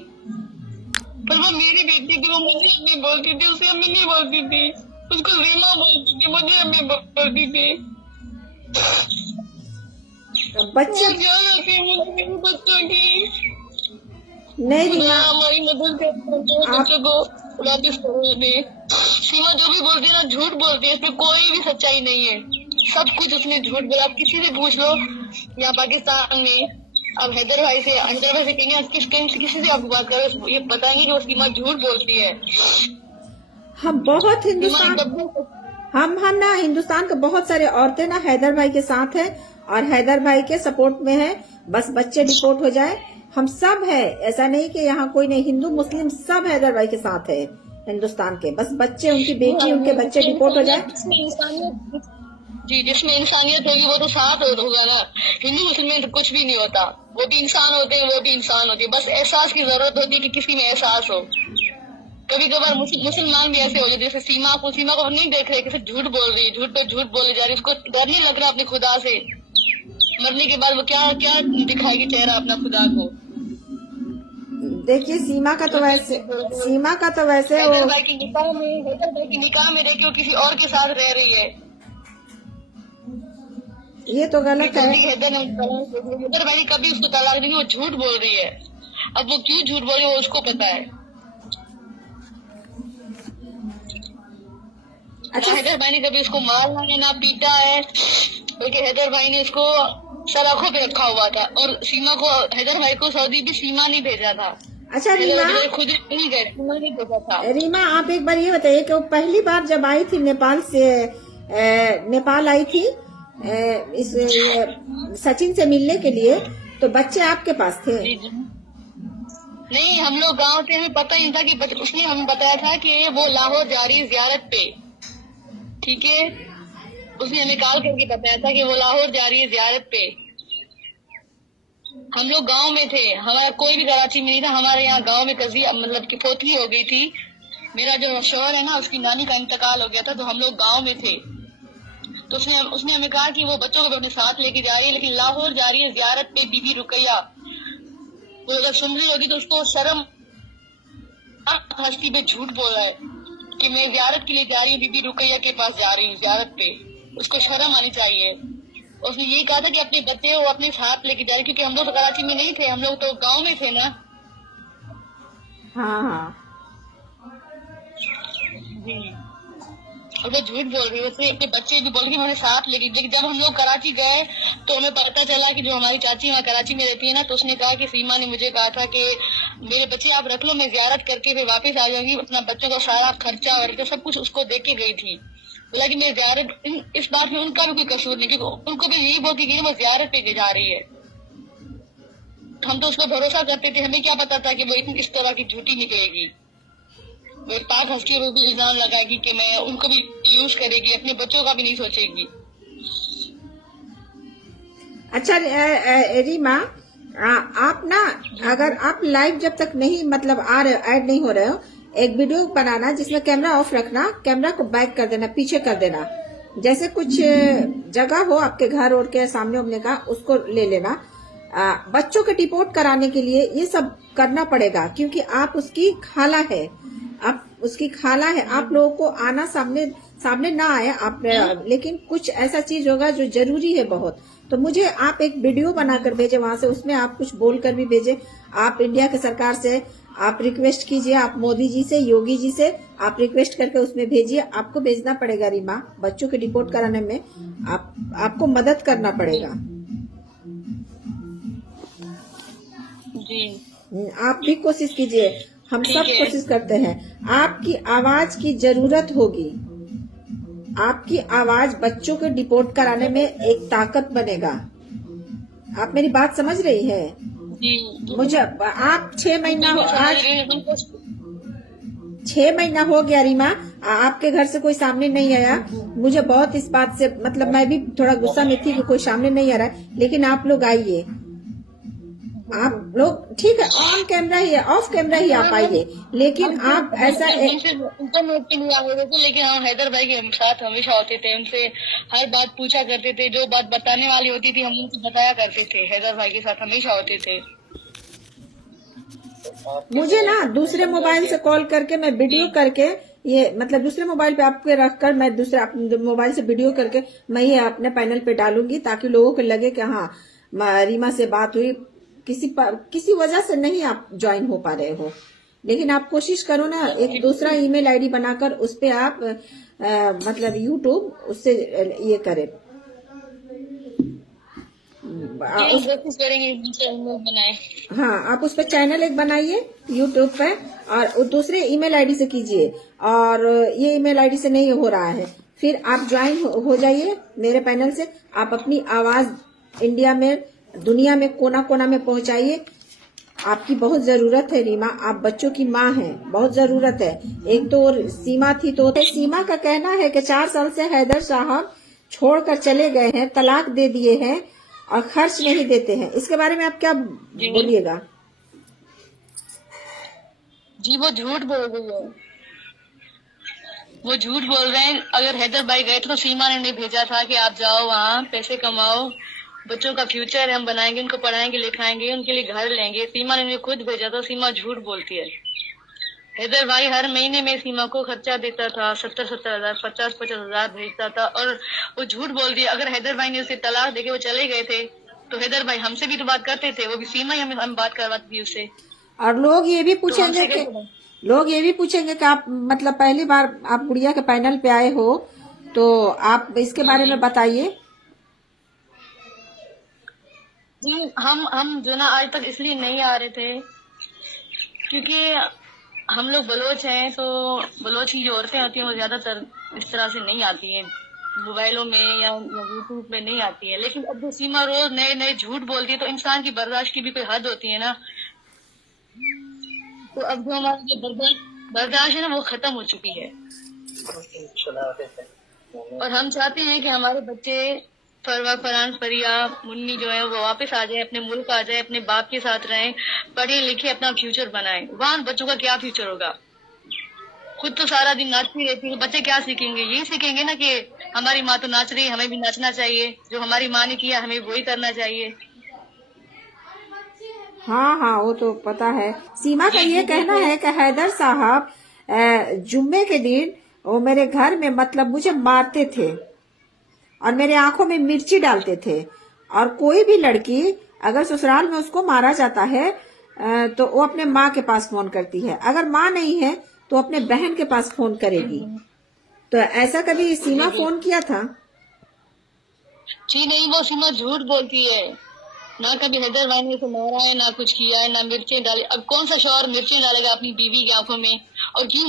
पर वो मेरी बेटी थी, वो मुझे अम्मी बोलती थी, उसे अम्मी नहीं बोलती थी, उसको रीमा बोलती थी, मुझे अम्मी बोलती थी। बच्चे मैं क्या करती हूँ मेरे बच्चों की। नहीं खुदा रीमा, हमारी मदद करते आप बच्चों को वापिस करोगे। सीमा जो भी बोलती है ना, झूठ बोलती है, इसमें कोई भी सच्चाई नहीं है, सब कुछ उसने झूठ बोला। आप किसी से पूछ लो यहाँ पाकिस्तान में, अब हैदर भाई से, अंदर भाई से कहेंगे, आज किस टाइम से किसी से आप बात करो, ये बताएंगे कि वो सीमा झूठ बोलती है। हम बहुत सीमा हिंदुस्तान, कभी हम ना हिंदुस्तान के बहुत सारे औरतें ना हैदर भाई के साथ है और हैदर भाई के सपोर्ट में है। बस बच्चे डिपोर्ट हो जाए, हम सब है, ऐसा नहीं कि यहाँ कोई नहीं, हिंदू मुस्लिम सब हैदर भाई के साथ है हिंदुस्तान के। बस बच्चे, उनकी बेटी, उनके बच्चे डिपोर्ट हो जाए। जी, जिसमें इंसानियत होगी वो तो साथ होगा ना। हिंदू मुस्लिम में तो कुछ भी नहीं होता, वो भी इंसान होते हैं, वो भी इंसान होती है, बस एहसास की जरूरत होती है कि किसी में एहसास हो। कभी कभार मुसलमान भी ऐसे हो गए, जैसे सीमा को नहीं देख रहे, किसी झूठ बोल रही है, झूठ पे झूठ बोले जा रही है, उसको डर नहीं लग रहा अपने खुदा से। मरने के बाद वो क्या क्या दिखाएगी चेहरा अपना खुदा को। देखिए सीमा का तो वैसे वो हैदर भाई की निकाह में रह के वो किसी और के साथ रह रही है। ये तो गलत है। हैदर भाई कभी उसको तलाक देंगे, वो झूठ बोल रही है। अब वो क्यों झूठ बोल रही है वो उसको पता है। अच्छा, हैदर भाई ने कभी उसको मारा है ना पीटा है, बल्कि हैदर भाई ने उसको सलाखों पे रखा हुआ था। और सीमा को, हैदर भाई को सऊदी भी सीमा नहीं भेजा था। अच्छा हैदर भाई खुद नहीं गए, सीमा नहीं भेजा था। रीमा आप एक बार ये बताइए कि वो पहली बार जब आई थी नेपाल से, नेपाल आई थी इस सचिन से मिलने के लिए, तो बच्चे आपके पास थे? जी जी। नहीं, हम लोग गांव थे, हमें पता ही नहीं था कि उसने हमें बताया था कि वो लाहौर जा रही है जियारत पे, ठीक है। उसने हमें कॉल करके बताया था कि वो लाहौर जा रही है जियारत पे। हम लोग गांव में थे, हमारा कोई भी कराची में नहीं था। हमारे यहाँ गांव में तजिया मतलब की पोतली हो गई थी। मेरा जो शौहर है ना, उसकी नानी का इंतकाल हो गया था, तो हम लोग गांव में थे। तो उसने हमें कहा कि वो बच्चों को अपने साथ लेके जा रही है, लेकिन लाहौर जा रही है जियारत पे बीबी रुकैया। वो अगर सुन रही होगी तो उसको शर्म, हस्ती पे झूठ बोल रहा है कि मैं जियारत के लिए जा रही हूँ, बीबी रुकैया के पास जा रही हूँ जियारत पे। उसको शर्म आनी चाहिए। उसने ये कहा था कि अपने बच्चे वो अपने साथ लेके जा रही, क्योंकि हम लोग तो कराची में नहीं थे, हम लोग तो गांव में थे ना। हाँ हाँ जी। और वो झूठ बोल रही है, उसने अपने बच्चे भी बोल रही मैंने साथ लेके। लेकिन जब हम लोग कराची गए तो हमें पता चला कि जो हमारी चाची वहाँ कराची में रहती है ना, तो उसने कहा कि सीमा ने मुझे कहा था कि मेरे बच्चे आप रख लो, मैं जियारत करके फिर वापस आ जाऊंगी। अपना बच्चों का सारा खर्चा और सब कुछ उसको दे के गई थी। बोला कि मैं जियारत, इस बात में उनका भी कोई कसूर नहीं, क्योंकि उनको भी यही बोलती गई वो जियारत पे जा रही है। हम तो उस पर भरोसा करते थे, हमें क्या पता था कि वो इतनी इस तरह की झूठी निकलेगी। वो एक पाक हस्ती में भी इल्जाम लगाएगी कि मैं उनको भी यूज करेगी, अपने बच्चों का भी नहीं सोचेगी। अच्छा रीमा, आप ना, अगर आप लाइव जब तक नहीं मतलब आ रहे, ऐड नहीं हो रहे हो, एक वीडियो बनाना जिसमें कैमरा ऑफ रखना, कैमरा को बैक कर देना, पीछे कर देना। जैसे कुछ जगह हो आपके घर और के सामने उमने का, उसको ले लेना। बच्चों के डिपोर्ट कराने के लिए ये सब करना पड़ेगा, क्योंकि आप उसकी खाला है, आप उसकी खाला है। आप लोगों को आना सामने ना आए आप, लेकिन कुछ ऐसा चीज होगा जो जरूरी है बहुत। तो मुझे आप एक वीडियो बनाकर भेजे वहां से, उसमें आप कुछ बोलकर भी भेजे। आप इंडिया की सरकार से आप रिक्वेस्ट कीजिए, आप मोदी जी से, योगी जी से आप रिक्वेस्ट करके उसमें भेजिए। आपको भेजना पड़ेगा रीमा, बच्चों के डिपोर्ट कराने में आपको मदद करना पड़ेगा। जी, आप भी कोशिश कीजिए, हम सब कोशिश करते हैं। आपकी आवाज की जरूरत होगी, आपकी आवाज बच्चों को डिपोर्ट कराने में एक ताकत बनेगा। आप मेरी बात समझ रही है? जी। मुझे आप 6 महीना आज 6 महीना हो गया रीमा, आपके घर से कोई सामने नहीं आया। मुझे बहुत इस बात से मतलब मैं भी थोड़ा गुस्सा में थी कि कोई सामने नहीं आ रहा है, लेकिन आप लोग आइए। आप लोग ठीक है, ऑन कैमरा ही है, ऑफ कैमरा ही आप आइए, लेकिन आप ऐसा इंटरनेट के लिए आ रहे थे। लेकिन हाँ, हैदर भाई के साथ हमेशा होते थे, उनसे हर बात पूछा करते थे, जो बात बताने वाली होती थी हम उनको बताया करते थे। हैदर भाई के साथ हमेशा होते थे। मुझे ना दूसरे मोबाइल से कॉल करके मैं वीडियो करके ये मतलब दूसरे मोबाइल पे आपके रखकर मैं दूसरे मोबाइल से वीडियो करके मैं ये अपने पैनल पे डालूंगी ताकि लोगों को लगे कि हाँ रीमा से बात हुई। किसी वजह से नहीं आप ज्वाइन हो पा रहे हो, लेकिन आप कोशिश करो ना एक दूसरा ईमेल आईडी बनाकर उस पे आप मतलब यूट्यूब उससे ये करे। कोशिश करेंगे बनाए। हाँ, आप उस पर चैनल एक बनाइए यूट्यूब पे और दूसरे ईमेल आईडी से कीजिए, और ये ईमेल आईडी से नहीं हो रहा है फिर आप ज्वाइन हो जाइए मेरे पैनल से। आप अपनी आवाज इंडिया में दुनिया में कोना कोना में पहुंचाइए। आपकी बहुत जरूरत है रीमा, आप बच्चों की माँ हैं, बहुत जरूरत है। एक तो सीमा थी तो सीमा का कहना है कि 4 साल से हैदर साहब छोड़कर चले गए हैं, तलाक दे दिए हैं और खर्च नहीं देते हैं। इसके बारे में आप क्या बोलिएगा? जी वो झूठ बोल रही है, वो झूठ बोल रहे हैं। अगर हैदर भाई गए तो सीमा ने नहीं भेजा था कि आप जाओ वहाँ पैसे कमाओ, बच्चों का फ्यूचर हम बनाएंगे, उनको पढ़ाएंगे लिखाएंगे, उनके लिए घर लेंगे। सीमा ने खुद भेजा था। सीमा झूठ बोलती है। हैदर भाई हर महीने में सीमा को खर्चा देता था, 70-70 हजार 50-50 हजार भेजता था, और वो झूठ बोल दिया। अगर हैदर भाई ने उसे तलाक देके वो चले गए थे तो हैदर भाई हमसे भी तो बात करते थे, वो भी सीमा ही हम बात करवाती थी उससे। और लोग ये भी पूछेंगे कि आप मतलब पहली बार आप गुड़िया के पैनल पे आए हो तो आप इसके बारे में बताइए। जी हम जो ना आज तक इसलिए नहीं आ रहे थे क्योंकि हम लोग बलोच हैं, तो बलोच की जो औरतें होती हैं वो ज्यादातर इस तरह से नहीं आती हैं, मोबाइलों में या यूट्यूब में नहीं आती है। लेकिन अब जो सीमा रोज नए नए झूठ बोलती है तो इंसान की बर्दाश्त की भी कोई हद होती है ना। तो अब जो हमारी जो बर्दाश्त है ना वो खत्म हो चुकी है, और हम चाहते हैं कि हमारे बच्चे फरवा, फरहान, फरिया, मुन्नी जो है वो वापस आ जाए, अपने मुल्क आ जाए, अपने बाप के साथ रहें, पढ़े लिखे, अपना फ्यूचर बनाएं। वहाँ बच्चों का क्या फ्यूचर होगा? खुद तो सारा दिन नाचती रहती है, बच्चे क्या सीखेंगे? यही सीखेंगे ना कि हमारी माँ तो नाच रही है, हमें भी नाचना चाहिए, जो हमारी माँ ने किया हमें वही करना चाहिए। हाँ, वो तो पता है। सीमा का ये कहना है कि हैदर साहब जुम्मे के दिन वो मेरे घर में मतलब मुझे मारते थे और मेरे आंखों में मिर्ची डालते थे, और कोई भी लड़की अगर ससुराल में उसको मारा जाता है तो वो अपने माँ के पास फोन करती है, अगर माँ नहीं है तो अपने बहन के पास फोन करेगी। तो ऐसा कभी सीमा फोन किया था? जी नहीं, वो सीमा झूठ बोलती है। ना कभी हैदर भाई ने उसे मारा है, ना कुछ किया है, ना मिर्चें डाली। अब कौन सा शौहर मिर्चें डालेगा अपनी बीवी की आंखों में? और क्यों